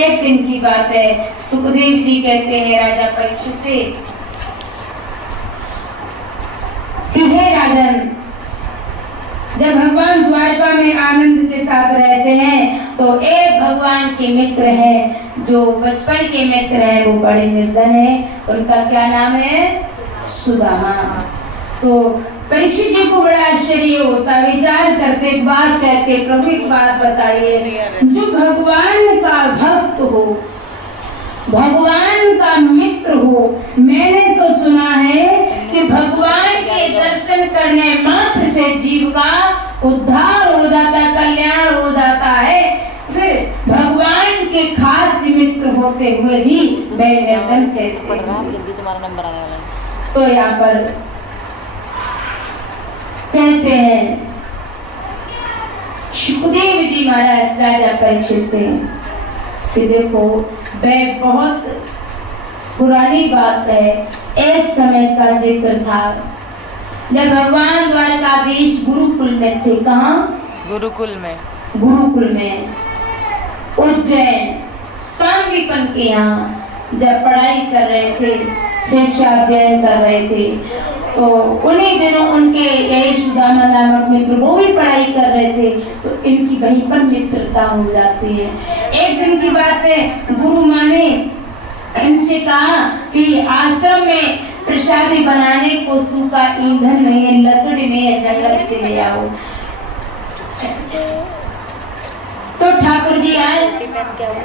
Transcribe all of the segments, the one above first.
एक दिन की बात है, सुखदेव जी कहते हैं राजा परीक्षित से कि हे राजन, जब भगवान द्वारका में आनंद के साथ रहते हैं तो एक भगवान के मित्र हैं जो बचपन के मित्र हैं, वो बड़े निर्धन हैं, उनका क्या नाम है? सुदामा। तो परीक्षित जी को बड़ा आश्चर्य होता, विचार करते, बात कहते, प्रभु एक बात बताइए, जो भगवान का भक्त हो, भगवान का मित्र हो, मैंने तो सुना है कि भगवान के दर्शन करने मात्र से जीव का उद्धार हो जाता, कल्याण हो जाता है, फिर भगवान के खास मित्र होते हुए भी मैं निर्धन कैसे? तुम्हारा नंबर आने वाला है। तो यहाँ पर कहते हैं सुखदेव जी महाराज राजा परीक्षित से कि देखो, वह बहुत पुरानी बात है, एक समय का जिक्र था जब भगवान द्वारकाधीश गुरुकुल में थे। कहाँ? गुरुकुल में उज्जैन सांदीपन के यहाँ जब पढ़ाई कर रहे थे, शिक्षा अध्ययन कर रहे थे, तो उन्हीं दिनों उनके यही सुदामा नामक मित्र वो भी पढ़ाई कर रहे थे, तो इनकी वहीं पर मित्रता हो जाती है। एक दिन की बात है, गुरु माँ ने इनसे कहा कि आश्रम में प्रसादी बनाने को सूखा ईंधन नहीं है, लकड़ी नहीं है, जंगल से ले आओ। तो ठाकुर जी आए,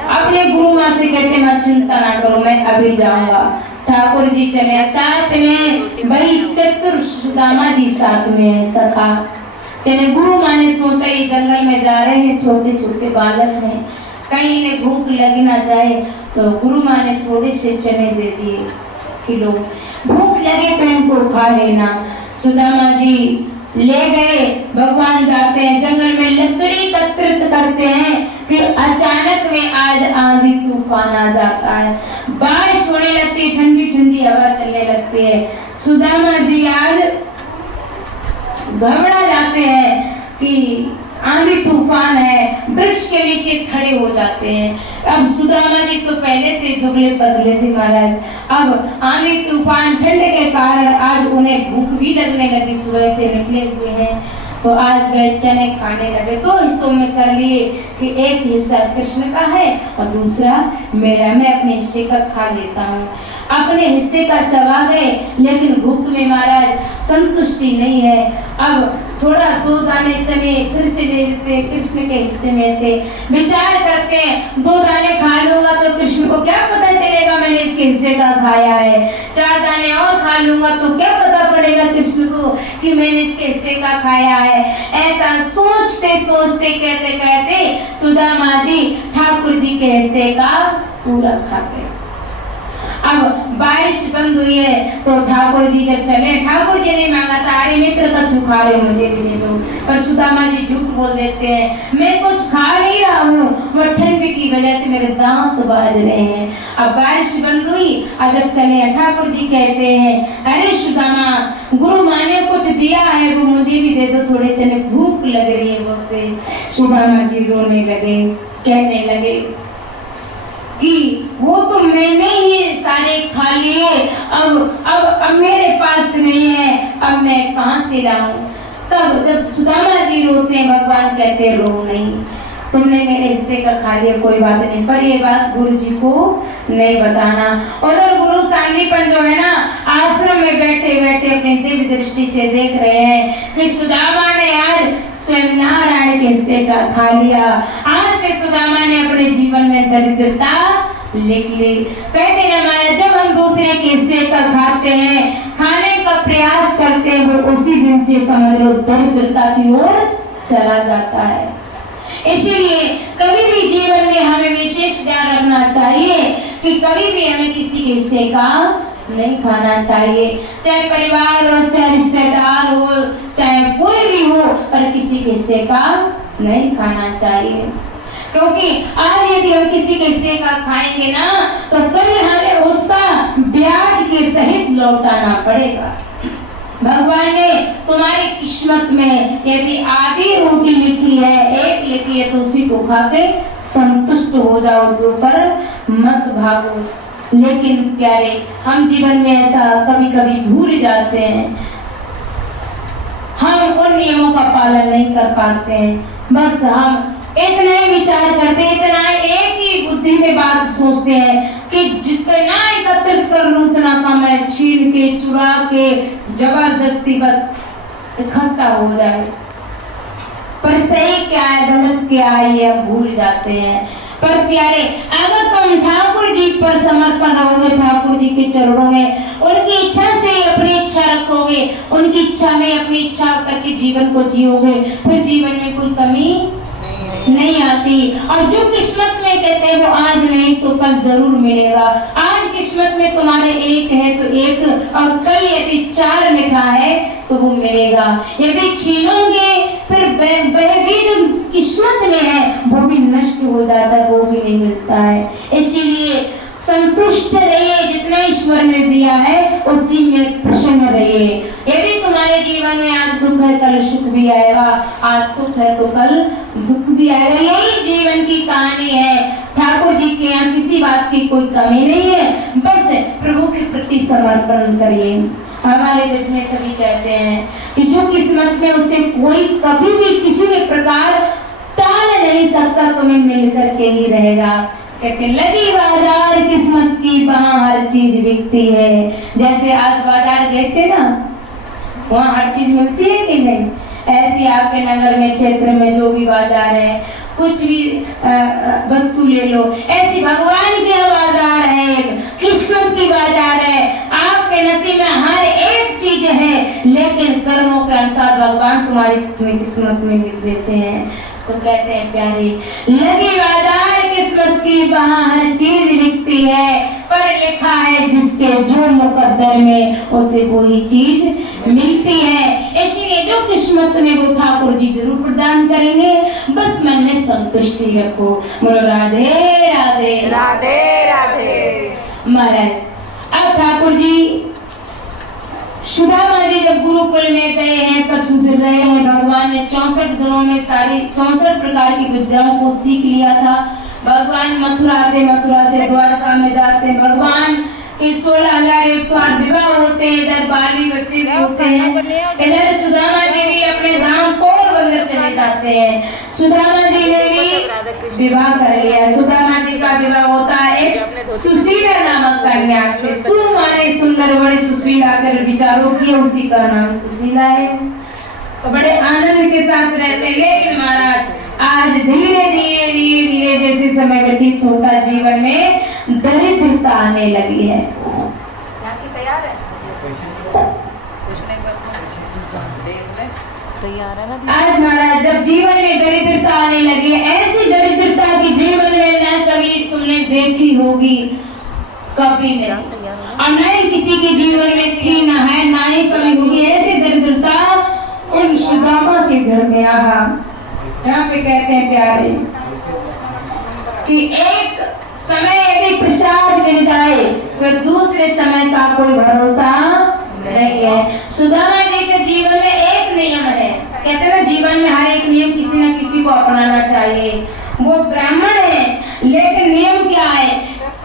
अपने गुरु माँ से कहते मैं चिंता ना करो, मैं अभी जाऊंगा। ठाकुर जी चले, साथ में वही चतुर सुदामा जी साथ में है, सखा चले। गुरु माँ ने सोचा ये जंगल में जा रहे हैं, छोटे छोटे बालक हैं, कहीं इन्हें भूख लग ना जाए, तो गुरु माँ ने थोड़े से चने दे दिए कि लो, भूख लगे तो इनको खा लेना। सुदामा जी ले गए, भगवान जाते हैं जंगल में, लकड़ी एकत्रित करते हैं कि अचानक में आज आंधी तूफान आ जाता है, बारिश होने लगती है, ठंडी ठंडी हवा चलने लगती है। सुदामा जी आज घबरा जाते हैं कि आंधी तूफान है, वृक्ष के नीचे खड़े हो जाते हैं। अब सुदामा जी तो पहले से दुबले पतले थे महाराज, अब आंधी तूफान ठंड के कारण आज उन्हें भूख भी लगने लगी, सुबह से निकले हुए हैं, तो आज वे चने खाने लगे। दो हिस्सों में कर लिए कि एक हिस्सा कृष्ण का है और दूसरा मेरा, मैं अपने हिस्से का खा लेता हूँ। अपने हिस्से का चबा गए, लेकिन भूख में महाराज संतुष्टि नहीं है। अब थोड़ा दो दाने चने फिर से ले लेते कृष्ण के हिस्से में से, विचार करते हैं 2 दाने खा लूंगा तो कृष्ण को क्या पता चलेगा मैंने इसके हिस्से का खाया है, 4 दाने और खा लूंगा तो क्या पता पड़ेगा कृष्ण को कि मैंने इसके हिस्से का खाया है। ऐसा सोचते सोचते कहते कहते सुदामा जी ठाकुर जी के हिस्से का पूरा खा गए। अब बारिश बंद हुई है तो ठाकुर जी जब चले, ठाकुर जी ने मांगा था अरे मित्र का खा रहे हो मुझे भी दे दो, पर सुदामा जी झूठ बोल देते हैं मैं कुछ खा नहीं रहा हूँ, वो ठंड की वजह से मेरे दांत बाज रहे हैं। अब बारिश बंद हुई और जब चले ठाकुर जी कहते हैं अरे सुदामा, गुरु माँ ने कुछ दिया है वो मुझे भी दे दो, थोड़े चने भूख लग रही है बहुत तेज। सुदामा जी रोने लगे, कहने लगे कि वो तो मैंने ही सारे खा लिए, अब मेरे पास नहीं है, अब मैं कहाँ से लाऊं। तब जब सुदामा जी रोते हैं, भगवान कहते रो नहीं, तुमने मेरे हिस्से का खा लिया कोई बात नहीं, पर ये बात गुरु जी को नहीं बताना। उधर गुरु सांदीपन जो है ना, आश्रम में बैठे बैठे अपनी दिव्य दृष्टि से देख रहे हैं कि सुदामा ने आज स्वयं नारायण के हिस्से का खा लिया। आज से सुदामा ने अपने जीवन में दरिद्रता लिख ली। कहते हैं हमारे जब हम दूसरे के हिस्से का खाते हैं, खाने का प्रयास करते हैं, वो उसी दिन से समझ लो दरिद्रता की ओर चला जाता है। इसीलिए कभी भी जीवन में हमें विशेष ध्यान रखना चाहिए कि कभी भी हमें किसी के हिस्से का नहीं खाना चाहिए, चाहे परिवार हो, चाहे रिश्तेदार हो, चाहे कोई भी हो, पर किसी के हिस्से का नहीं खाना चाहिए। क्योंकि आज यदि हम किसी के हिस्से का खाएंगे ना, तो कल हमें उसका ब्याज के सहित लौटाना पड़ेगा। भगवान ने तुम्हारी किस्मत में यदि आधी रोटी लिखी है, एक लिखी है, तो उसी को खा के संतुष्ट हो जाओ, तो पर मत भागो। लेकिन प्यारे, हम जीवन में ऐसा कभी कभी भूल जाते हैं, हम उन नियमों का पालन नहीं कर पाते हैं। बस हम इतना ही विचार करते, इतना एक ही बुद्धि में बात सोचते हैं कि जितना एकत्रित कर लूं उतना कम है, छीन के, चुरा के, जबरदस्ती बस इकट्ठा हो जाए। पर सही क्या है, गलत क्या है, ये हम भूल जाते हैं। पर प्यारे, अगर तुम ठाकुर जी पर समर्पण रहोगे, ठाकुर जी के चरणों में उनकी इच्छा से अपनी इच्छा रखोगे, उनकी इच्छा में अपनी इच्छा करके जीवन को जियोगे, फिर जीवन में कोई कमी नहीं आती। और जो किस्मत में कहते हैं वो आज नहीं तो कल जरूर मिलेगा। आज किस्मत में तुम्हारे एक है तो एक, और कल यदि 4 लिखा है तो वो मिलेगा। यदि छीनोगे फिर वह भी जो किस्मत में है वो भी नष्ट हो जाता है, वो भी नहीं मिलता है। इसीलिए संतुष्ट रहिए, जितना ईश्वर ने दिया है उसी में प्रसन्न रहिए। यदि तुम्हारे जीवन में आज दुख है कल सुख भी आएगा, आज सुख है तो कल दुख भी आएगा। यही जीवन की कहानी है। ठाकुर जी के यहाँ किसी बात की कोई कमी नहीं है, बस प्रभु के प्रति समर्पण करिए। हमारे वेद में सभी कहते हैं कि जो किस्मत में उसे कोई कभी भी किसी भी प्रकार टाल नहीं सकता, तुम्हें मिल करके ही रहेगा। कहते लगी बाजार किस्मत की, वहाँ हर चीज बिकती है। जैसे आज बाजार देखते ना, वहाँ हर चीज मिलती है कि नहीं, ऐसी आपके नगर में, क्षेत्र में जो भी बाजार है, कुछ भी वस्तु ले लो, ऐसी भगवान की बाजार है, किस्मत की बाजार है। आपके नसीब में हर एक चीज है, लेकिन कर्मों के अनुसार भगवान तुम्हारी किस्मत में लिख देते हैं। तो कहते हैं प्यारी, लगी बाजार किस्मत की, वहाँ हर चीज बिकती है, पर लिखा है जिसके जो मुकद्दर में उसे वही चीज मिलती है। इसलिए जो किस्मत में वो ठाकुर जी जरूर प्रदान करेंगे, बस मन में संतुष्टि रखो। बोलो राधे राधे राधे राधे। महाराज, अब ठाकुर जी सुदामा जी जब गुरुकुल में गए हैं, कछुद रहे हैं, भगवान ने 64 दिनों में सारी 64 प्रकार की विद्याओं को सीख लिया था। भगवान मथुरा से द्वारका में जाते, भगवान के 16,108 विवाह होते हैं, इधर 12 बच्चे होते हैं। इधर सुदामा जी भी अपने धाम पोरबंदर चले जाते हैं। सुदामा जी ने भी विवाह कर लिया। सुदामा जी का विवाह होता है सुशीला नामक कन्या से। सु माने सुंदर, बड़ी सुशीला से विचारों की, उसी का नाम सुशीला है। तो बड़े आनंद के साथ रहते हैं। लेकिन महाराज, आज धीरे धीरे धीरे धीरे जैसे समय व्यतीत होता, जीवन में दरिद्रता आने लगी है। तैयार है ना? आज महाराज, जब जीवन में दरिद्रता आने लगी है, ऐसी दरिद्रता की जीवन में न कभी तुमने देखी होगी, कभी नहीं, और न ही किसी के जीवन में थी, न है, न ही कभी होगी। ऐसी दरिद्रता उन सुदामा के घर में आया। यहाँ पे कहते हैं प्यारे कि एक समय यदि प्रसाद मिल जाए फिर दूसरे समय का कोई भरोसा नहीं है। सुदामा जी के जीवन में एक नियम है, कहते हैं ना, जीवन में हर एक नियम किसी न किसी को अपनाना चाहिए। वो ब्राह्मण है, लेकिन नियम क्या है,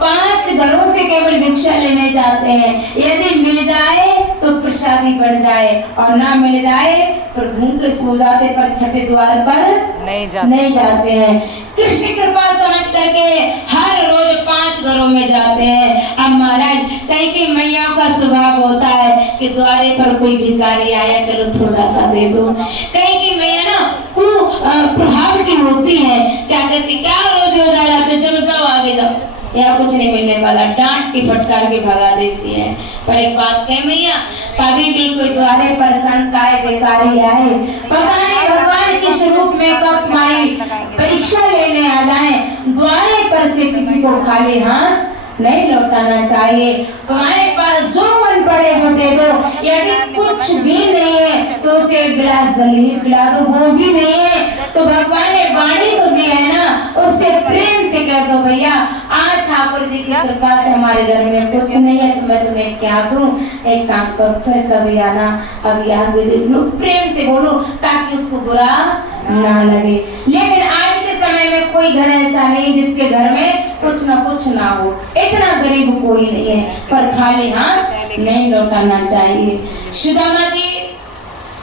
5 घरों से केवल भिक्षा लेने जाते हैं। यदि मिल जाए तो प्रसादी बढ़ जाए, और ना मिल जाए तो भूखे सो जाते, पर छठे द्वार पर नहीं जाते हैं। कृष्ण कृपा समझ करके हर रोज 5 घरों में जाते हैं। अब महाराज, कई कई मैया का स्वभाव होता है कि द्वारे पर कोई भिखारी आया, चलो थोड़ा सा दे दो। कई की मैया ना प्रभाव की होती है, क्या करती, क्या रोज रोज आ जाते, चलो जाओ आगे जाओ, या कुछ नहीं मिलने वाला, डांट के फटकार के भगा देती है। पर एक बात कह मैया, कभी भी कोई द्वारे पर संत आए, भिखारी आए, पता नहीं भगवान के स्वरूप में कब माई परीक्षा लेने आ जाए, द्वारे पर से किसी को खाली हाथ नहीं लौटाना चाहिए। तुम्हारे पास जो मन पड़े वो दे दो। यदि कुछ भी नहीं है तो उसे गिलास जल पिला दो, वो भी नहीं है तो भगवान ने वाणी तो दिया है ना, उससे प्रेम से कह दो, भैया आज ठाकुर जी की कृपा से हमारे घर में कुछ नहीं है, तो मैं तुम्हें क्या दूं, एक काम करो, फिर कभी आना, अभी आगे देख लो, प्रेम से बोलो ताकि उसको बुरा ना लगे। लेकिन आज के समय में कोई घर ऐसा नहीं जिसके घर में कुछ ना कुछ ना हो, इतना गरीब कोई नहीं है, पर खाली हाथ नहीं लौटाना चाहिए। सुदामा जी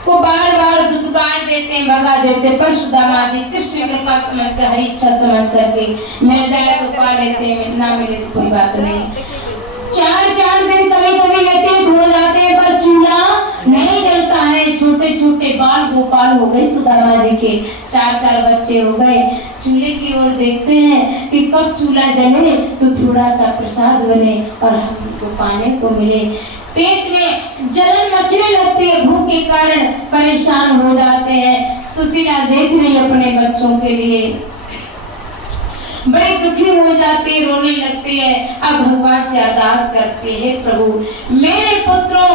को बार बार दुदकार देते, भगा देते, पर सुदामा जी कृष्ण के पास समझ कर, हरी इच्छा समझ करके मिल जाए तो पा लेते, ना मिले तो कोई बात नहीं। 4-4 दिन कभी कभी व्यतीत हो जाते हैं, पर चूल्हा नहीं जलता है। छोटे छोटे बाल गोपाल हो गए सुदामा जी के, 4-4 बच्चे हो गए। चूल्हे की ओर देखते हैं कि कब चूल्हा जले तो थोड़ा सा प्रसाद बने और हमको पाने को मिले। पेट में जलन मचने लगती है, भूख के कारण परेशान हो जाते हैं। सुशीला देख रही अपने बच्चों के लिए, बड़े दुखी हो जाते, रोने लगते हैं। अब भगवान से अरदास करते हैं, प्रभु मेरे पुत्रों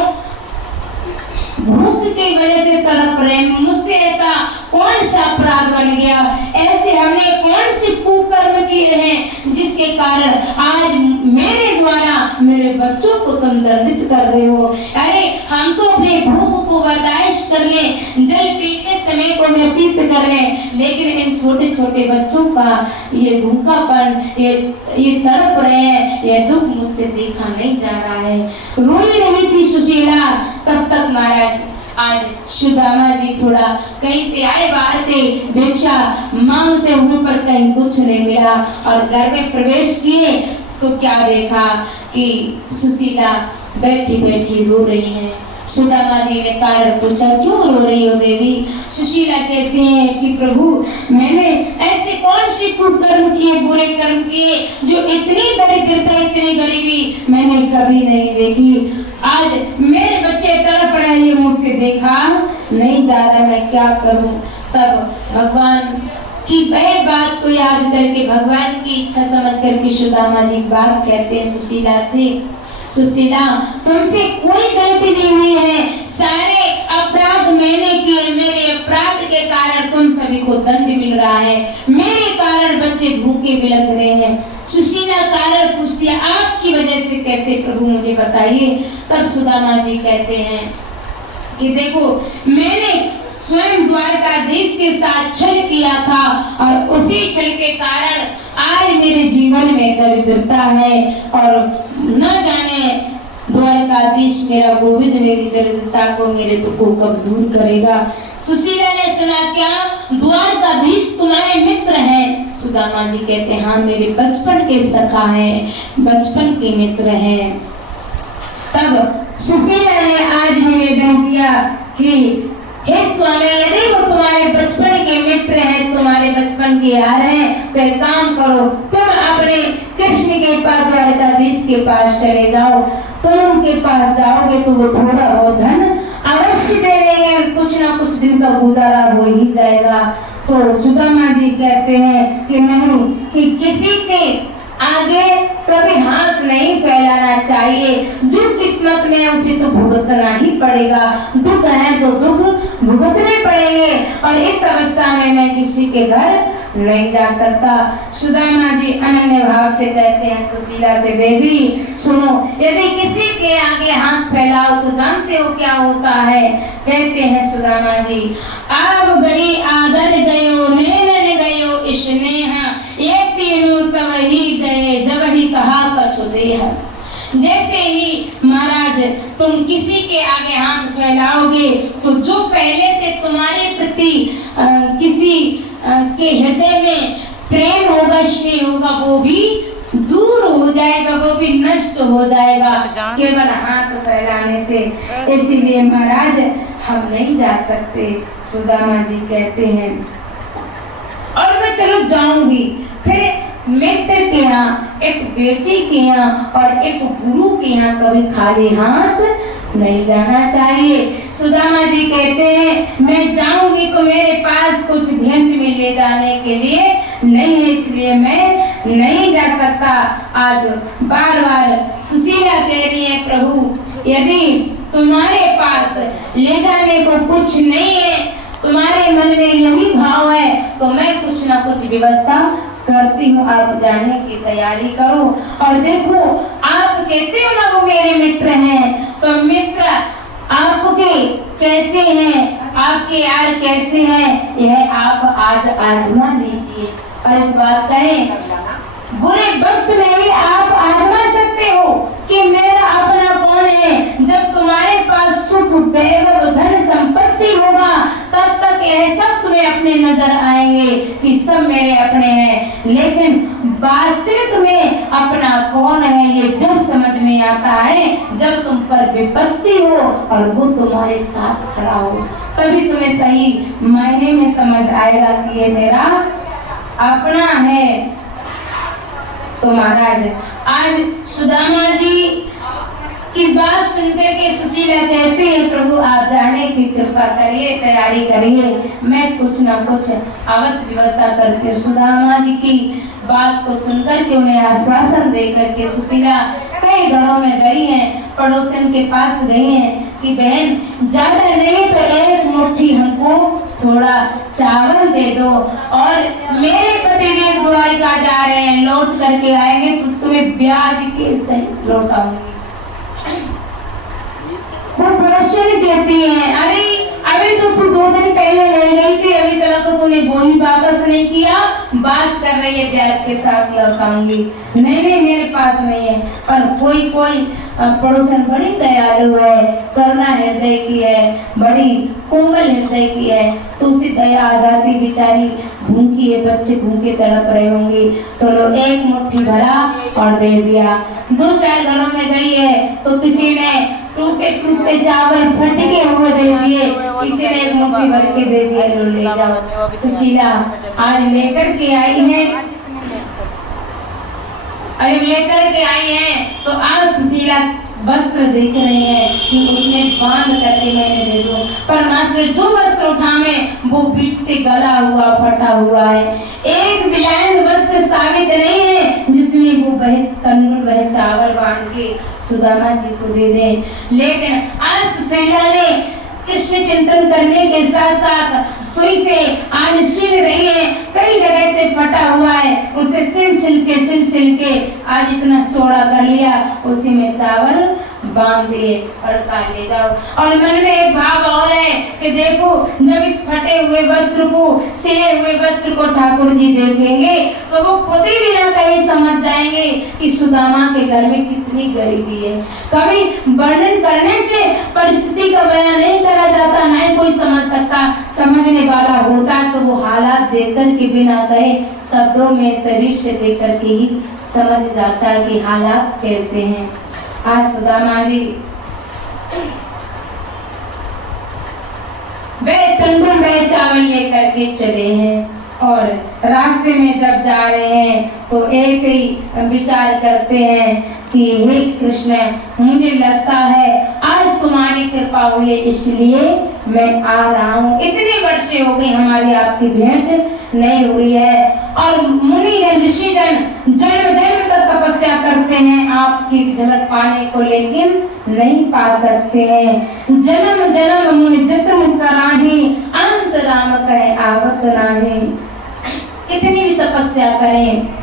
भूख की वजह से तड़प रहे, मुझसे ऐसा कौन सा अपराध बन गया, ऐसे हमने कौन सी कुकर्म किए हैं जिसके कारण आज मेरे द्वारा मेरे बच्चों को तुम दंडित कर रहे हो। अरे हम तो अपने भूख को बर्दाश्त करने, जल पीते समय को व्यतीत करने, लेकिन इन छोटे छोटे बच्चों का ये भूखापन, ये तड़प रहे हैं, ये दुख मुझसे देखा नहीं जा रहा है। रोई रही थी सुशीला, तब तक महाराज आज सुदामा जी थोड़ा कहीं पे आए बाहर से भिक्षा मांगते हुए, पर कहीं कुछ नहीं मिला, और घर में प्रवेश किए तो क्या देखा कि सुशीला बैठी बैठी रो रही है। सुदामा जी ने कारण पूछा, क्यों रो रही हो देवी? सुशीला कहती है कि प्रभु मैंने ऐसे कौन से कुकर्म किए, बुरे कर्म किए, जो इतनी दरिद्रता, इतनी गरीबी मैंने कभी नहीं देखी। आज मेरे बच्चे तड़प रहे हैं, मुझसे देखा नहीं जा रहा, मैं क्या करूं? तब भगवान की वह बात को याद करके, भगवान की इच्छा समझ करके सुदामा जी बात कहते हैं सुशीला से, सुशीला तुमसे कोई गलती नहीं हुई है, सारे अपराध मैंने किए, मेरे अपराध के कारण तुम सभी को दंड मिल रहा है, मेरे कारण बच्चे भूखे बिलख रहे हैं। सुशीला कारण पूछती है, आपकी वजह से कैसे प्रभु मुझे बताइए। तब सुदामा जी कहते हैं कि देखो मैंने स्वयं द्वारकाधीश के साथ छल किया था, और उसी छल के कारण आज मेरे जीवन में दरिद्रता है, और न जाने द्वारकाधीश मेरा गोविंद मेरी दरिद्रता को, मेरे दुख को कब दूर करेगा। सुशीला ने सुना, क्या द्वारकाधीश तुम्हारे मित्र हैं? सुदामा जी कहते हैं, हाँ मेरे बचपन के सखा हैं, बचपन के मित्र हैं। तब सुशीला ने आज निवेदन किया कि हे स्वामी, यदि वो तुम्हारे बचपन के मित्र हैं, तुम्हारे बचपन के यार हैं, तो एक काम करो, तुम अपने कृष्ण के पास, द्वारकाधीश के पास चले जाओ। तुम उनके पास जाओगे तो वो थोड़ा बहुत धन अवश्य दे देंगे, कुछ ना कुछ दिन का गुजारा हो ही जाएगा। तो सुदामा जी कहते हैं कि नहीं, कि किसी के आगे कभी हाथ नहीं फैलाना चाहिए, जो किस्मत में है उसे तो भुगतना ही पड़ेगा, दुख है तो दुख भुगतने पड़ेंगे, और इस अवस्था में मैं किसी के घर नहीं जा सकता। सुदामा जी अनन्य भाव से कहते हैं सुशीला से, देवी सुनो, यदि किसी के आगे हाथ फैलाओ तो जानते हो क्या होता है? कहते हैं सुदामा जी, अब गई आदर गयो, नैनन गयो स्नेहा, ये तीनों तब ही गए जब ही कहा कछु देह। जैसे ही महाराज तुम किसी के आगे हाथ फैलाओगे तो जो पहले से तुम्हारे प्रति किसी के हृदय में प्रेम होगा, स्नेह होगा, वो भी दूर हो जाएगा, वो भी नष्ट हो जाएगा केवल हाथ फैलाने से। इसीलिए महाराज हम नहीं जा सकते। सुदामा जी कहते हैं, और मैं चलो जाऊंगी, फिर मित्र के यहाँ, एक बेटी के यहाँ और एक गुरु के यहाँ कभी खाली हाथ नहीं जाना चाहिए। सुदामा जी कहते हैं, मैं जाऊंगी तो मेरे पास कुछ भेंट में ले जाने के लिए नहीं है, इसलिए मैं नहीं जा सकता। आज बार बार सुशीला कह रही है, प्रभु यदि तुम्हारे पास ले जाने को कुछ नहीं है, तुम्हारे मन में यही भाव है, तो मैं कुछ ना कुछ व्यवस्था करती हूँ, आप जाने की तैयारी करो। और देखो, आप कहते हो ना वो मेरे मित्र हैं, तो मित्र आपके कैसे हैं, आपके यार कैसे हैं, यह आप आज आजमा लीजिए। और एक बात कहें, बुरे वक्त में भी आप आजमा सकते हो कि मेरा अपना कौन है। जब तुम्हारे पास सुख, वैभव, धन संपत्ति होगा, तब तक यह सब तुम्हें अपने नजर आएंगे कि सब मेरे अपने हैं। लेकिन वास्तविक में अपना कौन है ये जब समझ में आता है, जब तुम पर विपत्ति हो और वो तुम्हारे साथ खड़ा हो, तभी तुम्हें सही मायने में समझ आएगा कि ये मेरा अपना है। तो महाराज आज सुदामा जी की बात सुनकर के सुशीला कहती है, प्रभु आप जाने की कृपा करिए, तैयारी करिए, मैं कुछ ना कुछ अवश्य व्यवस्था करती हूँ। सुदामा जी की बात को सुनकर के उन्हें आश्वासन देकर के सुशीला कई घरों में गई हैं, पड़ोसन के पास गई हैं कि बहन ज्यादा नहीं तो एक मुट्ठी हमको थोड़ा चावल दे दो, और मेरे पतिदेव द्वारिका जा रहे हैं, लौट करके आएंगे तो तुम्हें ब्याज के सहित लौटाऊंगी। वो प्रश्न कहती है, अरे अभी तो तू 2 दिन पहले ले गई थी, अभी तक तो तूने बोली वापस नहीं किया, बात कर रही है ब्याज के साथ लौटाऊंगी। नहीं मेरे पास नहीं है। पर कोई पड़ोसन बड़ी दयालु है, करुणा हृदय की है, बड़ी कोमल हृदय की है, तो उसे दया आ जाती, बेचारी भूखी है, बच्चे भूखे तड़प रहे होंगे, तो लो एक मुट्ठी भरा और दे दिया। 2-4 घरों में गई है तो किसी ने टूटे चावल फटके हुए दे दिए, किसी ने एक मुट्ठी भर के दे दिया, लो ले जाओ। सुशीला आज लेकर के आई है, अरे लेकर के आई है तो आज सुशीला वस्त्र देख रहे हैं कि उसमें बांध करके मैंने दे दूं, पर मास्टर जो वस्त्र उठावे वो बीच से गला हुआ, फटा हुआ है। एक विलायन वस्त्र साबित नहीं है जिसमें वो वह चावल बांध के सुदामा जी को दे दे। लेकिन आज सुशीला ने कृष्ण चिंतन करने के साथ साथ सुई से आज सिल रही है, कई जगह से फटा हुआ है, उसे सिल के आज इतना चौड़ा कर लिया, उसी में चावल बांध दिए और कहा ले जाओ। और मन में एक भाव और है कि देखो जब इस फटे हुए वस्त्र को, सिले हुए वस्त्र को ठाकुर जी देखेंगे तो वो खुद ही बिना कहीं समझ जाएंगे कि सुदामा के घर में कितनी गरीबी है। कभी वर्णन करने से परिस्थिति का बयान नहीं करा जाता, नहीं कोई समझ सकता, समझने वाला होता तो वो हालात देखकर के बिना कहे शब्दों में, शरीर से देखकर के ही समझ जाता कि हालात कैसे हैं। आज सुदामा जी वे तंदूर में चावल लेकर के चले हैं और रास्ते में जब जा रहे हैं तो एक ही विचार करते हैं कि हे कृष्ण, मुझे लगता है आज तुम्हारी कृपा हुई है इसलिए मैं आ रहा हूँ। इतने वर्षे हो गए हमारी आपकी भेंट नहीं हुई है, और मुनि जन, ऋषि जन जन्म जन्म तक तपस्या करते हैं आपकी झलक पाने को, लेकिन नहीं पा सकते हैं। जन्म जन्म मुनि जतन कराही, अंत राम कहे आवत नाही। कितनी भी तपस्या करें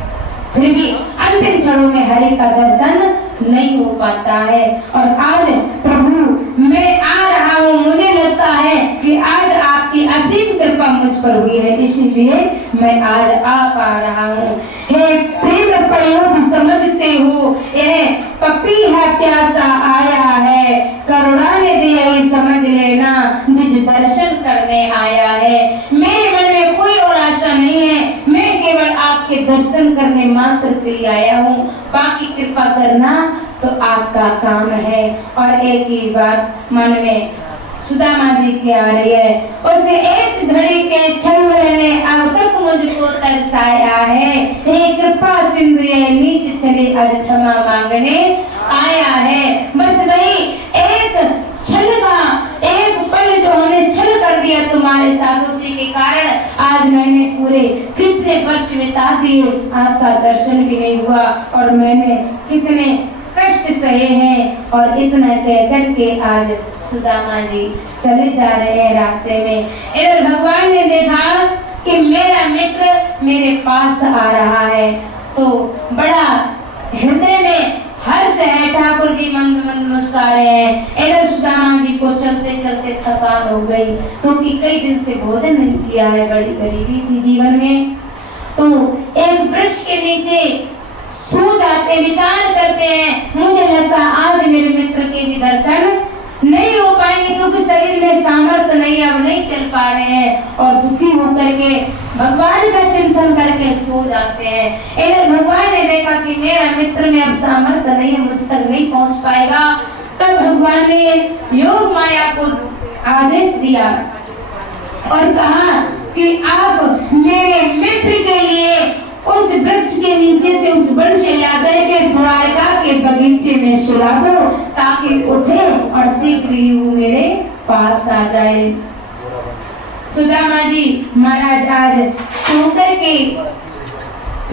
फिर भी अंतिम क्षणों में हरि का दर्शन नहीं हो पाता है। और आज प्रभु मैं आ रहा हूँ, मुझे लगता है कि आज आपकी असीम कृपा मुझ पर हुई है, इसीलिए मैं आज आ पा रहा हूँ। हे प्रेम प्रयोग समझते हो, यह पपी है प्यासा आया है, करुणा ने दिया समझ लेना, निज दर्शन करने आया है। मेरे मन में कोई और आशा नहीं है, मैं केवल आपके दर्शन करने मात्र से ही आया हूँ, बाकी कृपा करना तो आपका काम है। और एक ही बात मन में सुदामा जी की आ रही है, उसे एक घड़ी के क्षण ने अब तक मुझको तरसाया है, हे कृपा सिंधु नीचे चले आज क्षमा मांगने आया है। बस वही एक क्षण का, एक पल जो हमने छल कर दिया तुम्हारे साथ, उसी के कारण आज मैंने पूरे कितने वर्ष बिता दिए, आपका दर्शन भी नहीं हुआ, और मैंने कितने कष्ट सहे हैं। और इतना कह करके आज सुदामा जी चले जा रहे हैं रास्ते में। इधर भगवान ने देखा कि मेरा मित्र मेरे पास आ रहा है, तो बड़ा हृदय में हर्ष है, ठाकुर जी मंद मंद मुस्कुरा रहे हैं। इधर सुदामा जी को चलते चलते थकान हो गई, क्योंकि कई दिन से भोजन नहीं किया है, बड़ी गरीबी थी जीवन में। तो एक वृक्ष के नीचे सो जाते, विचार करते हैं। मुझे लगता आज मेरे मित्र के भी दर्शन नहीं हो पाएंगे क्योंकि शरीर में सामर्थ्य नहीं, अब नहीं चल पा रहे हैं और दुखी होकर के भगवान का चिंतन करके सो जाते हैं। इधर भगवान ने देखा कि मेरा मित्र में अब सामर्थ्य नहीं है, मुझ तक नहीं पहुंच पाएगा। तब भगवान ने योग माया को आदेश दिया और कहा कि आप मेरे मित्र के लिए उस वृक्ष के नीचे से उस वन से लाकर के द्वारका के बगीचे में सुला दो ताकि उठे और शीघ्र ही वो मेरे पास आ जाए। सुदामा जी महाराज आज सोकर के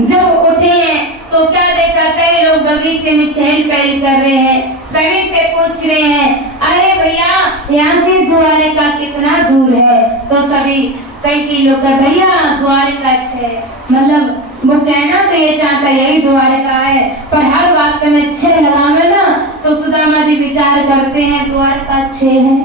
जब उठे हैं तो क्या देखा, कई लोग बगीचे में चहल पहल कर रहे हैं। सभी से पूछ रहे हैं, अरे भैया यहाँ से द्वारका कितना दूर है? तो सभी कई लोग का भैया द्वारका 6, मतलब वो कहना तो ये चाहता यही द्वारका है, पर हर बात में 6 लगावे ना। तो सुदामा जी विचार करते हैं द्वारका 6 है,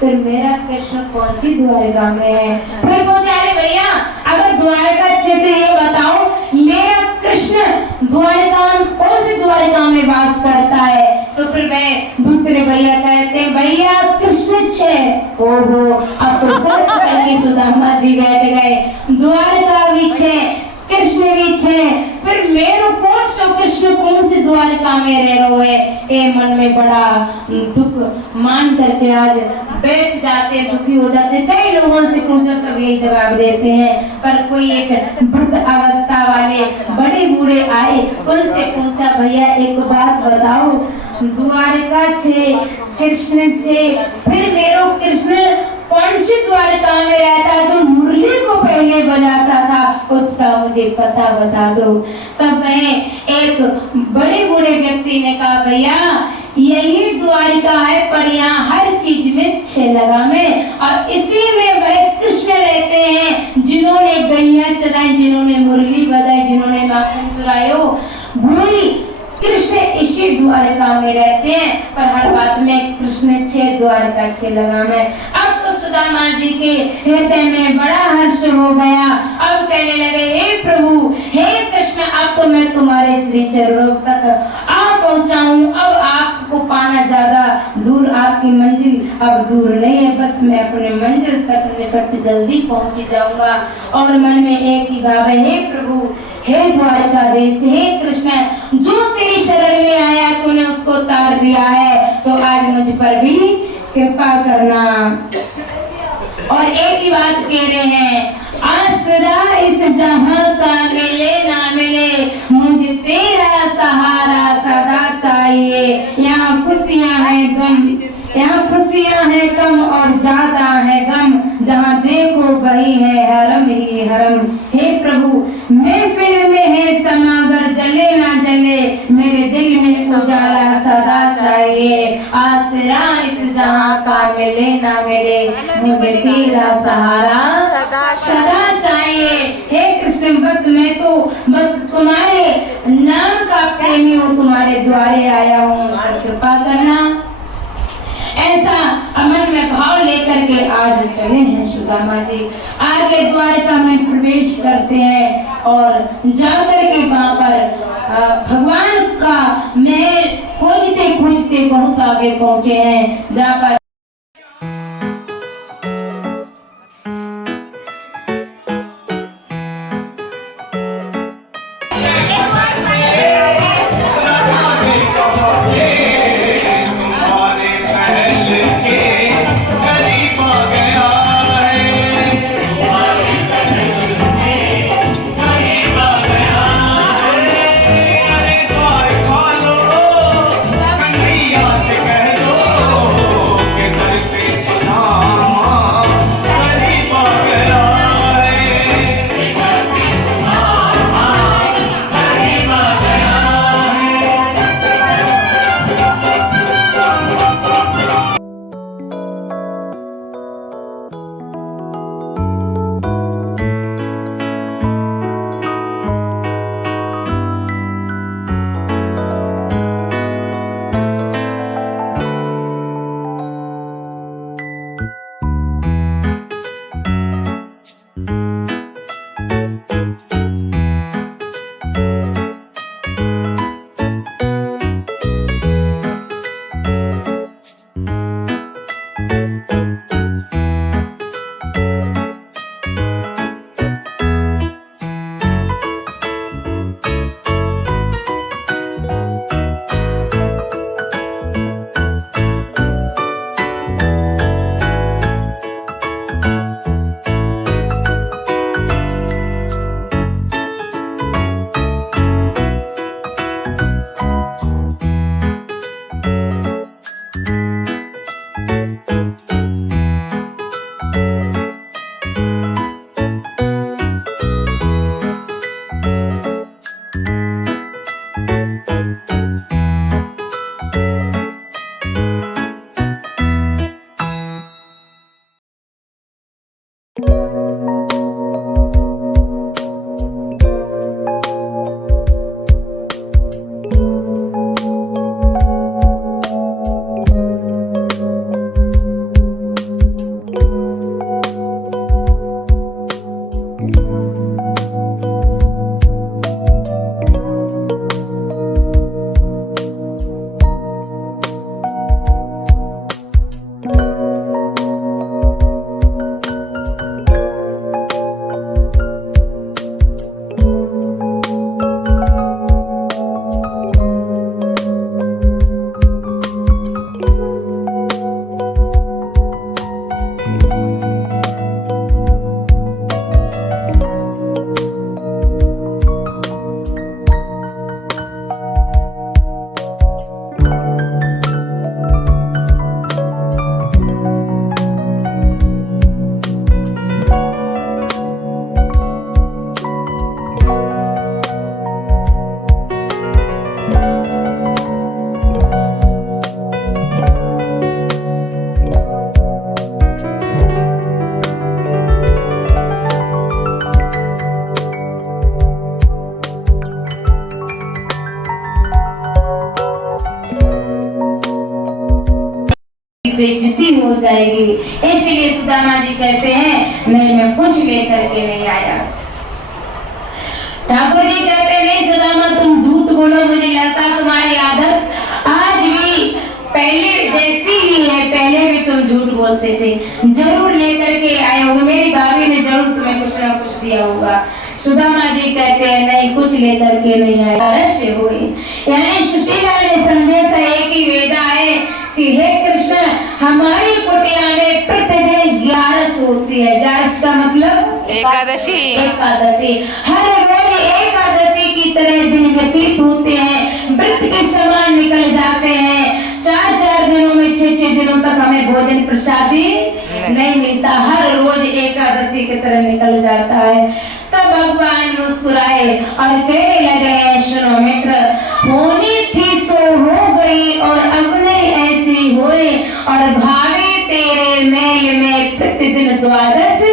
फिर मेरा कृष्ण कौन सी द्वारका में है? फिर पूछा, अरे भैया अगर द्वारका 6 तो ये बताओ मेरा कृष्ण द्वारका कौन सी द्वारका में वास करता है? तो फिर वह दूसरे भैया कहते हैं, भैया कृष्ण 6। ओहो, अब तो सर पकड़ के सुदामा जी बैठ गए। द्वारका भी 6, कृष्ण भी 6, फिर मेरो कौन सो कृष्ण कौन से द्वारका में रह रहे? ए मन में बड़ा दुख मान करके आज बैठ जाते, दुखी हो जाते। कई लोगों से पूछो सब यही जवाब देते हैं, पर कोई एक वृद्ध अवस्था वाले बड़े बूढ़े आए, उनसे पूछा, भैया एक बात बताओ, द्वारका 6, कृष्ण 6, फिर मेरो कृष्ण कौन सी द्वारका में रहता है? जो मुरली को पहले बजाता था उसका मुझे पता बता दो। तब एक बड़े बूढ़े व्यक्ति ने कहा, भैया यही द्वारिका है, पर यहाँ हर चीज में 6 लगा में, और इसी में वह कृष्ण रहते हैं जिन्होंने गैया चलाई, जिन्होंने मुरली बजाई, जिन्होंने माखन चुरायो, भूरी कृष्ण इसी द्वारका में रहते हैं। पर हर बात में कृष्ण 6 द्वारका 6 लगा में। अब तो सुदामा जी के हृदय में बड़ा हर्ष हो गया। अब कहने लगे, हे प्रभु, हे कृष्ण, अब तो मैं तुम्हारे श्री चरणों तक आ पहुंचा हूँ। अब आपको पाना ज्यादा दूर, आपकी मंजिल अब दूर नहीं है, बस मैं अपने मंजिल तक निकट जल्दी पहुंच जाऊंगा। और मन में एक ही भाव है, हे प्रभु, हे द्वारकाधीश, हे कृष्ण, जो तेरी शरण में आया तूने उसको तार दिया है, तो आज मुझ पर भी कृपा करना। और एक ही बात कह रहे हैं, आसरा इस जहां का मिले ना मिले, मुझे तेरा सहारा सदा चाहिए। यहाँ खुशियां हैं गम, यहाँ खुशियां हैं कम और ज्यादा है गम, जहाँ देखो वही है हरम ही हरम। हे प्रभु, महफिल में है समागर, जले ना जले, मेरे दिल में उजाला सदा चाहिए। आसरा इस जहां का मिले ना मिले, मुझे तेरा सहारा सदा चाहिए। हे कृष्ण, बस मैं तो बस तुम्हारे नाम का प्रेमी हूँ, तुम्हारे द्वारे आया हूँ, कृपा करना। ऐसा अमन में भाव लेकर के आज चले हैं सुदामा जी। आगे द्वारका में प्रवेश करते हैं और जाकर के वहाँ पर भगवान का महल खोजते खोजते बहुत आगे पहुँचे हैं, जहाँ पर बेइज्जती हो जाएगी। इसलिए सुदामा जी कहते हैं नहीं, मैं कुछ लेकर के नहीं आया। ठाकुर जी कहते हैं नहीं सुदामा, तुम झूठ बोलो, मुझे लगता है तुम्हारी आदत आज भी पहले जैसी ही है, पहले भी तुम झूठ बोलते थे, जरूर लेकर के आए होंगे, मेरी भाभी ने जरूर तुम्हें कुछ ना कुछ दिया होगा। सुदामा जी कहते हैं नहीं, कुछ लेकर के नहीं आया। रहस्य हुई, यानी सुशीला ने संदेश एक ही भेजा है कि हे कृष्ण, हमारी कुटिया में प्रतिदिन 11 होती है। 11 का मतलब एकादशी। एकादशी हर रोज एकादशी की तरह दिन व्यतीत होते हैं, व्रत के समान निकल जाते हैं। 4-4 दिनों में 6-6 दिनों तक हमें भोजन प्रसादी नहीं मिलता, हर रोज एकादशी की तरह निकल जाता है। तब भगवान मुस्कुराए और कहने लगे सुनो मित्र, होनी थी सो हो गई और अब नहीं ऐसी हुई, और भावे तेरे मेल में प्रतिदिन 12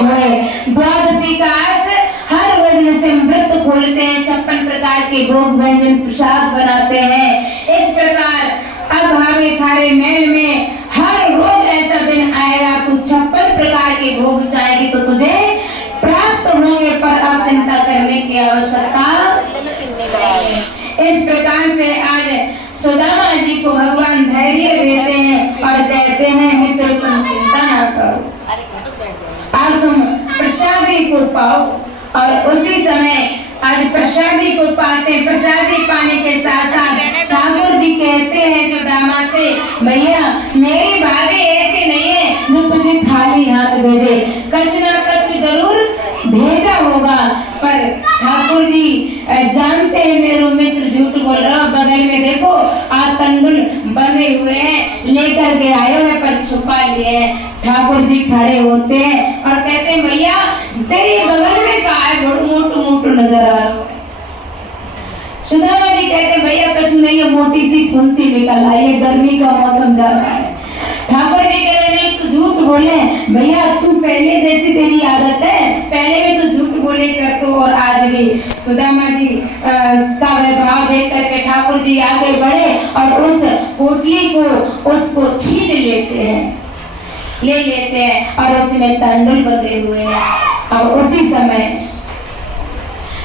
हुए। 12 का अर्थ हर रोज जैसे व्रत खोलते हैं, 56 प्रकार के भोग व्यंजन प्रसाद बनाते हैं, इस प्रकार अब भावे थारे मेल में हर रोज ऐसा दिन आएगा, तू 56 प्रकार के भोग चाहेगी तो तुझे प्राप्त होंगे, पर अब चिंता करने की आवश्यकता नहीं है। इस प्रकार से आज सुदामा जी को भगवान धैर्य देते हैं और कहते हैं मित्र तुम चिंता ना करो, आज तुम प्रसादी को पाओ। और उसी समय आज प्रसादी को पाते, प्रसादी पाने के साथ साथ ठाकुर जी कहते हैं सुदामा से, भैया मेरी भाभी ऐसी नहीं है जो तुझे खाली हाथ भेजे, कुछ ना कुछ जरूर भेजा होगा। पर ठाकुर जी जानते हैं मेरे मित्र झूठ बोल रहा, बगल में देखो आज तंडुल बंधे हुए हैं, लेकर के आए हुए पर छुपा लिए हैं। ठाकुर जी खड़े होते हैं और कहते हैं भैया तेरे बगल में क्या है, बड़ू मोटू मोटू नजर आ रहा है। सुदामा जी कहते हैं भैया कुछ नहीं है, मोटी सी फुंसी निकल आई है, गर्मी का मौसम जा रहा है। ठाकुर जी कह रहे हैं तू झूठ बोले, भैया तू पहले जैसी तेरी आदत है, पहले भी तू झूठ बोले कर तो और आज भी। सुदामा जी का वैभव देख करके ठाकुर जी आगे बढ़े और उस पोटली को उसको छीन लेते हैं, ले लेते हैं और उसमें तंडुल बंधे हुए हैं। और उसी समय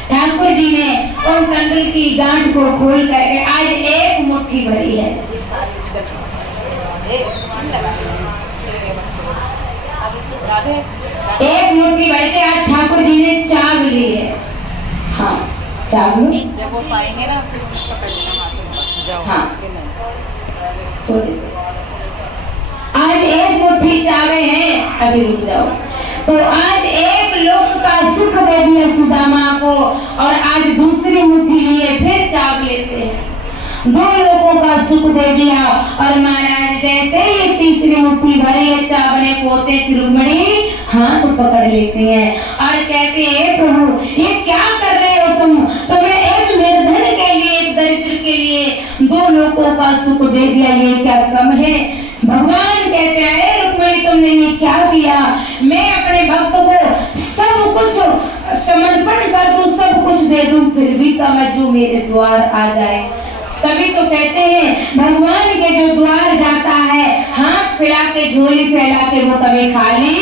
ठाकुर जी ने उन तंडुल की गांठ को खोल करके आज एक मुट्ठी भरी है, एक मुट्ठी भर के आज ठाकुर जी ने चाव ली है। हाँ चाव जब वो पाएंगे ना फिर पकड़ लेना। हाँ थोड़ी सी आज एक मुट्ठी चावे हैं, अभी रुक जाओ। तो आज एक लोक का सुख दे दिया सुदामा को और आज दूसरी मुट्ठी लिए फिर चाव लेते हैं, 2 लोगों का सुख दे दिया। और महाराज जैसे ही तीसरी मुट्ठी भरी है चावने पोते की रुक्मिणी हाथ पकड़ लेती हैं और कहते हैं प्रभु ये क्या कर रहे हो तुमने एक निर्धन के लिए, एक दरिद्र के लिए 2 लोगों का सुख दे दिया, ये क्या कम है। भगवान कहते हैं रुक्मिणी तुमने ये क्या किया, मैं अपने भक्त को सब कुछ समर्पण कर दूं, सब कुछ दे दूं, फिर भी कम है जो मेरे द्वार आ जाए। तभी तो कहते हैं भगवान के जो द्वार जाता है हाथ फैला के झोली फैला के वो कभी खाली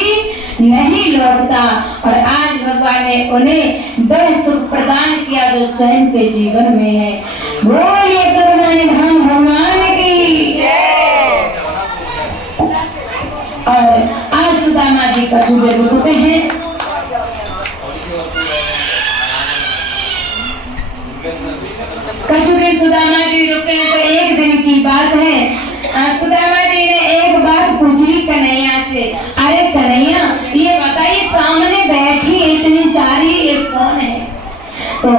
नहीं लौटता। और आज भगवान ने उन्हें बड़े सुख प्रदान किया जो स्वयं के जीवन में है। बोलिए करुणा निधान भगवान की जय। और आज सुदामा जी कछुए रुकते हैं। कछुए सुदामा जी रुके तो एक दिन की बात है, सुदामा जी ने एक बात पूछी कन्हैया से, अरे कन्हैया ये बताइए सामने बैठी इतनी सारी ये कौन है। तो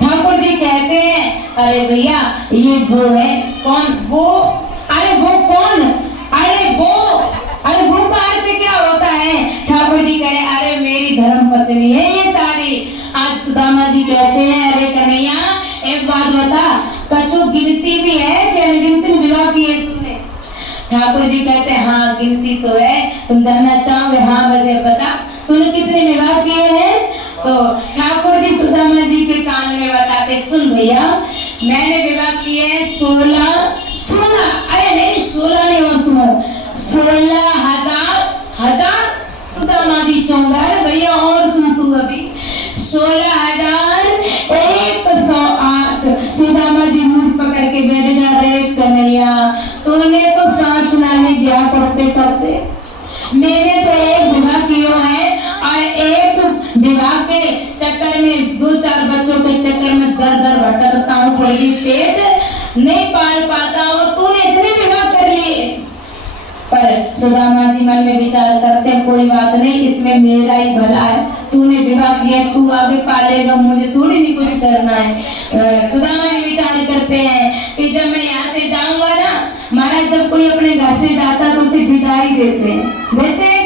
ठाकुर जी कहते हैं अरे भैया ये वो है। कौन वो? अरे वो कौन? अरे वो का अर्थ क्या होता है? ठाकुर जी कह रहे अरे मेरी धर्म पत्नी है ये सारी। आज सुदामा जी कहते हैं अरे कन्हैया एक बात बता, कछु गिनती भी है कि अनगिनती विवाह किए तुमने? ठाकुर जी कहते हैं हाँ गिनती तो है। तुम जानना चाहोगे? हाँ मुझे बता तूने कितने विवाह किए हैं? तो ठाकुर जी सुदामा जी के कान में बताते सुन भैया मैंने विवाह किए हैं 16। अरे नहीं 16 नहीं 16,000 सुदामा जी चौंगर भैया और सुन तू अभी 16,108 सुदामा जी मुंह पकड़ के बैठ जा रहे कन्हैया तूने तो सांस ना ली ब्याह करते करते मैंने तो एक विवाह किया है और एक विवाह के चक्कर में 2-4 बच्चों के चक्कर में दर दर भटकता हूँ कोई पेट नहीं पाल पाता हूँ तूने इतने विवाह कर लिए पर सुदामा जी मन में विचार करते कोई बात नहीं इसमें मेरा ही भला है तूने विवाह किया तू आगे पालेगा मुझे थोड़ी नहीं कुछ करना है सुदामा जी विचार करते हैं कि जब मैं यहाँ से जाऊंगा ना महाराज जब कोई अपने घर से जाता तो उसे विदाई देते हैं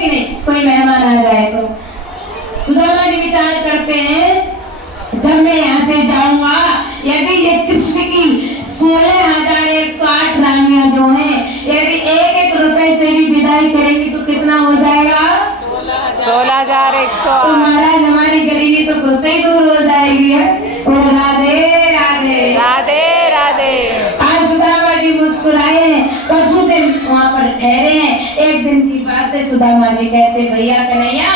कि नहीं कोई मेहमान आ जाए तो सुदामा जी विचार करते हैं जब मैं यहाँ से जाऊंगा यदि ये कृष्ण की 16,108 रानियां जो हैं यदि 1-1 रुपए से भी विदाई करेंगी तो कितना हो जाएगा 16,108 तो महाराज हमारी गरीबी तो खुद से ही दूर हो जाएगी है और राधे राधे राधे राधे आज सुदामा जी मुस्कुराए हैं कुछ दिन वहाँ पर ठहरे हैं एक दिन की बात है सुदामा जी कहते भैया कन्हैया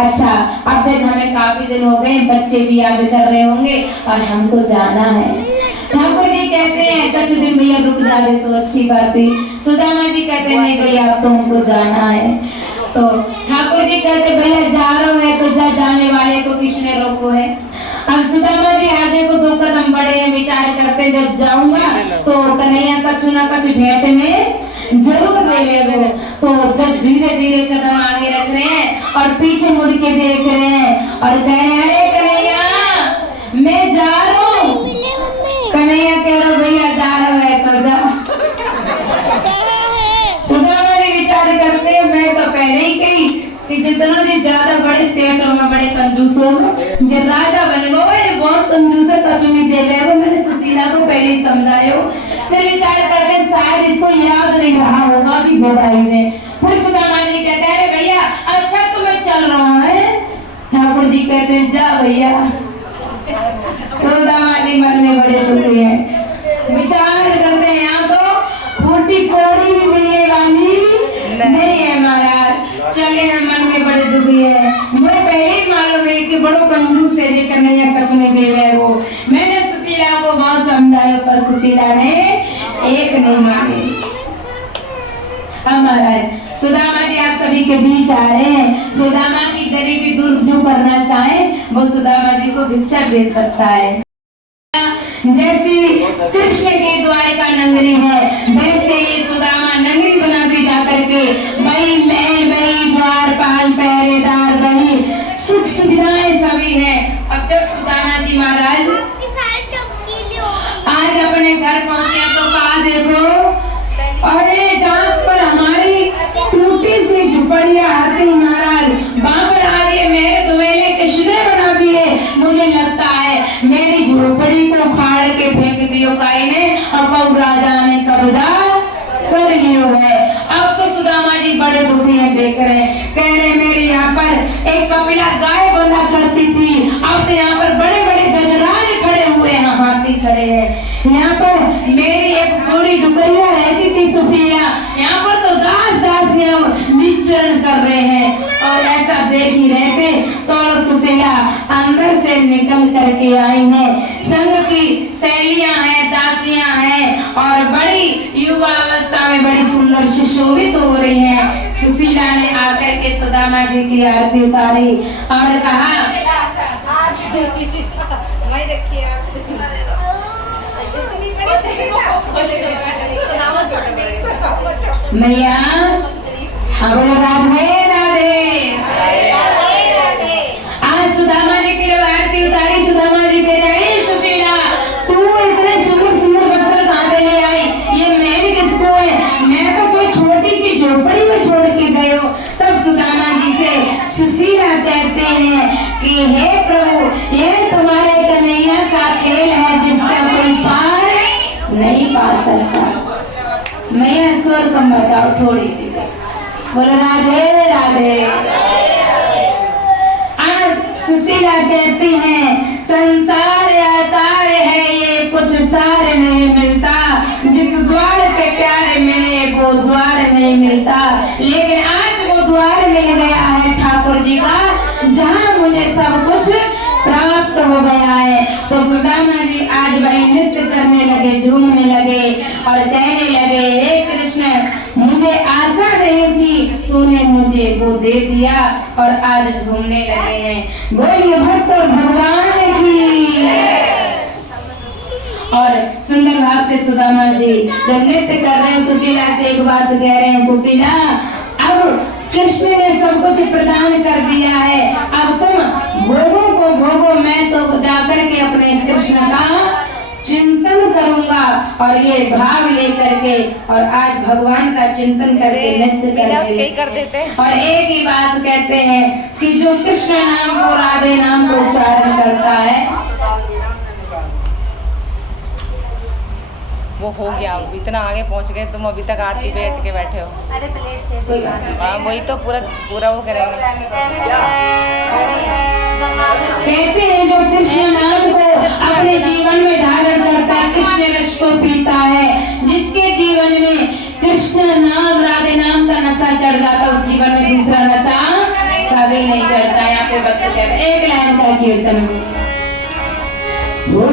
अच्छा अब तक हमें काफी दिन हो गए बच्चे भी याद कर रहे होंगे और हमको जाना है ठाकुर जी कहते हैं कुछ दिन भैया रुक जा रहे तो अच्छी बात है सुदामा जी कहते हैं नहीं भैया अब तो हमको जाना है तो ठाकुर जी कहते भैया जा रहा है तो जाने वाले को किसने रोको है अब सुदामा जी आगे को 2 कदम बढ़े हैं विचार करते जब जाऊंगा तो कन्हैया कछु ना कछु भेंट में जरूर देवेगो तो जब धीरे धीरे कदम आगे रख रहे हैं और पीछे मुड़ के देख रहे हैं और कह रहे हैं कन्हैया मैं जा रहा हूँ कन्हैया कह रहा भैया जा रहा है तो जा सुदामा जी विचार करते हैं मैं तो पहले ही कही कि जितना जी ज्यादा बड़े सेठों में बड़े कंजूसों में जो राजा बन गए ये बहुत कंजूस है कछु नहीं दे वो मैंने सुशीला को पहले ही समझाया फिर विचार करते शायद इसको याद नहीं रहा होगा कि विदाई ने फिर सुदामा जी कहते हैं भैया अच्छा तो मैं चल रहा है ठाकुर जी कहते हैं जा भैया सुदामा जी मन में बड़े दुखी है विचार करते हैं यहाँ तो फूटी कोड़ी भी मिलने वाली नहीं है महाराज चले हैं मन में बड़े दुखी है मुझे पहले ही मालूम है कि बड़ो कंजूस है ये कन्हैया कछु नहीं दे रहे वो मैंने सुशीला को बहुत समझाया पर सुशीला ने एक नहीं मानी महाराज सुदामा जी आप सभी के बीच आ रहे हैं सुदामा की गरीबी दूर जो करना चाहे वो सुदामा जी को भिक्षा दे सकता है जैसी कृष्ण की द्वारका नगरी है वैसे ये सुदामा नगरी बना दी जाकर के वही महल वही द्वारपाल पहरेदार वही सुख सुविधाएं सभी है अब जब सुदामा जी महाराज आज अपने घर पहुंचे तो कहा देखो अरे जहाँ पर हमारी टूटी सी झुपड़ियाँ आती महाराज वहाँ पर आज ये मेरे दुमेले किसने बना दिए मुझे लगता है मेरी झोपड़ी को उखाड़ के फेंक दियो काई ने और कब राजा ने कब्जा कर लियो है अब तो सुदामा जी बड़े दुखी हैं देख रहे हैं कह रहे मेरे यहाँ पर एक कपिला गाय बंधा करती थी अब तो यहाँ पर बड़े बड़े गजराज खड़े हुए हैं हाथी खड़े हैं यहाँ पर मेरी एक थोड़ी डुगरिया रहती थी सुशीला यहाँ पर तो दास दासियां विचरण कर रहे हैं और ऐसा देख ही रहते तो सुशीला अंदर से निकल करके आई हैं संग की सहेलियां हैं दासियां हैं और बड़ी युवा अवस्था में बड़ी सुंदर सुशोभित हो रही हैं सुशीला ने आकर के सुदामा जी की आरती उतारी और कहा मैया हाँ बोलो राधे राधे आज सुदामा जी की जब आरती उतारी सुदामा जी कह रहे सुशीला तू इतने सुंदर सुंदर वस्त्र कहाँ से ले आई ये महल किसको है मैं तो कोई छोटी सी झोपड़ी में छोड़ के गए हो तब सुदामा जी से सुशीला कहते हैं कि हे प्रभु ये तुम्हारे कन्हैया का खेल है जिसका कोई पार नहीं पा सकता मैया स्वर कम बचाओ थोड़ी सी बोलो राधे राधे आज सुशीला कहती हैं संसार आसार है ये कुछ सार नहीं मिलता जिस द्वार पे प्यार मिले वो द्वार नहीं मिलता, लेकिन आज वो द्वार मिल गया है ठाकुर जी का, जहाँ मुझे सब कुछ प्राप्त हो गया है। तो सुदामा जी आज वही नृत्य करने लगे, झूमने लगे और कहने लगे, हे कृष्ण, मुझे आशा नहीं थी, तूने मुझे वो दे दिया और आज झूमने लगे हैं। बोलिए भक्त भगवान की। और सुंदर भाव से सुदामा जी जब नृत्य कर रहे हैं, सुशीला से एक बात कह रहे हैं, सुशीला, अब कृष्ण ने सब कुछ प्रदान कर दिया है, अब तुम भोगों को भोगो, मैं तो जाकर के अपने कृष्ण का चिंतन करूंगा। और ये भाव लेकर के और आज भगवान का चिंतन करके नृत्य कर देते। और एक ही बात कहते हैं कि जो कृष्ण नाम को, राधे नाम को उच्चारण करता है, वो हो गया। इतना आगे पहुंच गए तुम, अभी तक आरती बैठ के बैठे हो। अरे प्लेट से कोई बात नहीं। हाँ, वही तो पूरा वो करेंगे। कहते हैं जो कृष्ण नाम को अपने जीवन में धारण करता है, कृष्ण रस को पीता है, जिसके जीवन में कृष्ण नाम, राधे नाम का नशा चढ़ जाता, उस जीवन में दूसरा नशा कभी नहीं चढ़ता। यहाँ पे भक्त कहते हैं, एक लाइन का कीर्तन, वो